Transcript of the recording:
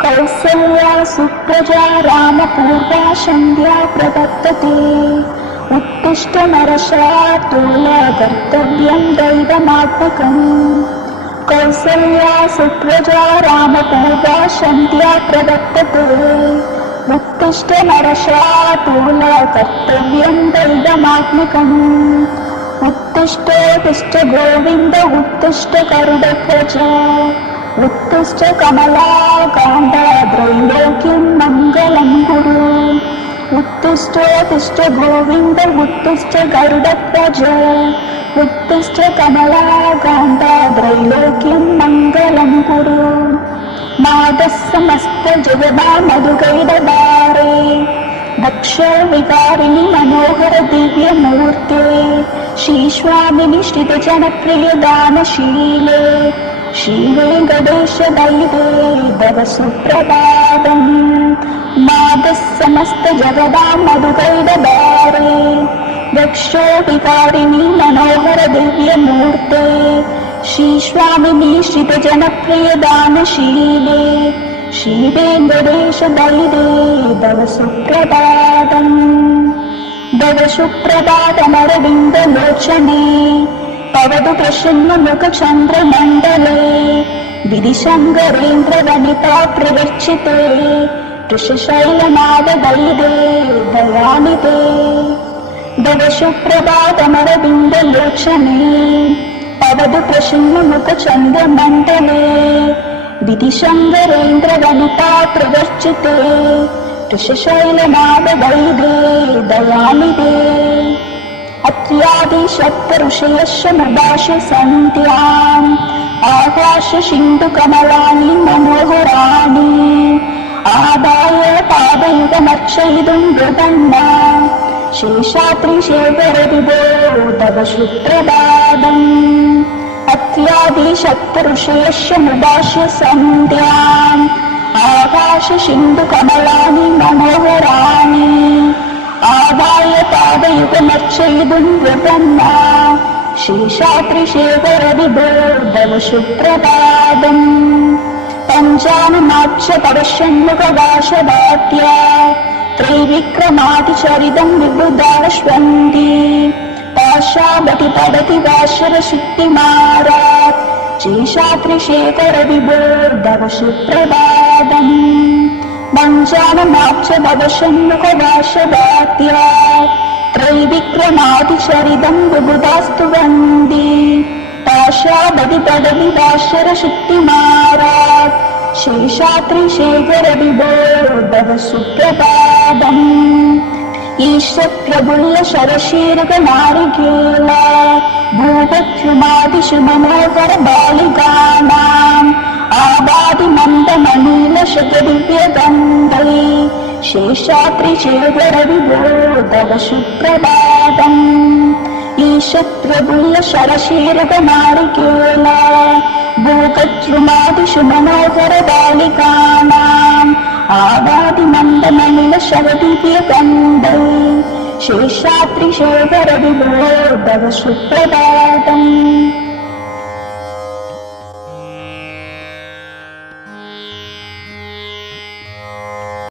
कौसल्या सुप्रजा रामपूर्वा सन्ध्या प्रवर्तते। उत्तिष्ठ नरशार्दूल कर्तव्यं दैवमात्मकम्। कौसल्या सुप्रजा रामपूर्वा सन्ध्या प्रवर्तते। उत्तिष्ठ नरशार्दूल कर्तव्यं दैवमात्मकम्। उत्तिष्ठ गोविन्द उत्तिष्ठ गरुडध्वज। उत्तिष्ठ कमलाकान्त त्रैलोक्यं मङ्गलं कुरु। उत्तिष्ठ गोविन्द उत्तिष्ठ गरुडध्वज। उत्तिष्ठ कमलाकान्त त्रैलोक्यं मङ्गलं कुरु। नादः समस्त जगदा मधुकैटभारे। दक्ष विकारिणि मनोहर दिव्यमूर्ते। श्रीस्वामिनि श्रितजनप्रिय दानशीले। श्रीवेङ्कटेश दैवे तव सुप्रभातम्। नादः समस्त जगदा मधुकैटभारे। दक्षो विकारिणि मनोहर दिव्यमूर्ते। श्रीस्वामिनि श्रितजनप्रिय दानशीले। श्रीवेङ्कटेश दैवे तव सुप्रभातम्। तव सुप्रभातमरविन्दलोचने। पवतु प्रसन्नमुखचन्द्रमण्डले। विधिशङ्करेन्द्रवनिता प्रवर्चिते। वृषशैलनाददैवे दयानिधे। तव सुप्रभातमरविन्दलोचने। पवतु प्रसन्नमुखचन्द्रमण्डले। विधिशङ्करेन्द्रवनिता प्रवर्चिते। वृषशैलनाददैवे दयानिधे। अत्र्यादिशब्दऋषयश्च मुदाशु सन्ध्याम्। आकाश सिन्धुकमलानि मनोहराणि। आदाय पादयुगमर्चयितुं वृदन्ना। शेषाद्रिशेखरविभो तव सुप्रभातम्। अत्र्यादिशब्दऋषयश्च मुदाशु सन्ध्याम्। आकाश सिन्धुकमलानि मनोहराणि। आदाय पादयुगमर्चयितुं वृदन्ना। शेषाद्रिशेखरविभो तव सुप्रभातम्। पञ्चाननाच्च तव षण्मुखवासवाद्या। त्रैविक्रमादिचरितं विबुधाश्वन्ति। पाशावति पडति वाशरसिद्धिमारात्। शेषाद्रिशेखरविभो तव सुप्रभातम्। पञ्चाननाच्च तव षण्मुखवासवाद्या। त्रैविक्रमादिचरितं विबुधास्तुवन्ति। पाशावति पडति वाशरसिद्धिमारात्। शेषाद्रिशेखरविभो तव सुप्रभातम्। ईशप्रफुल्ल शरशीर्घनारिकेल। भूपद्रुमादिषु मनोहर बालिकानाम्। आबादिमन्दमनीलशतदिव्यगन्धै। शेषाद्रिशेखरविभो तव सुप्रभातम्। ईशप्रफुल्ल शरशीर्घनारिकेल। भूपद्रुमादिषु मनोहर बालिकानाम्। आबादिमन्दमनीलशतदिव्यगन्धै। शेषाद्रिशेखरविभो तव सुप्रभातम्।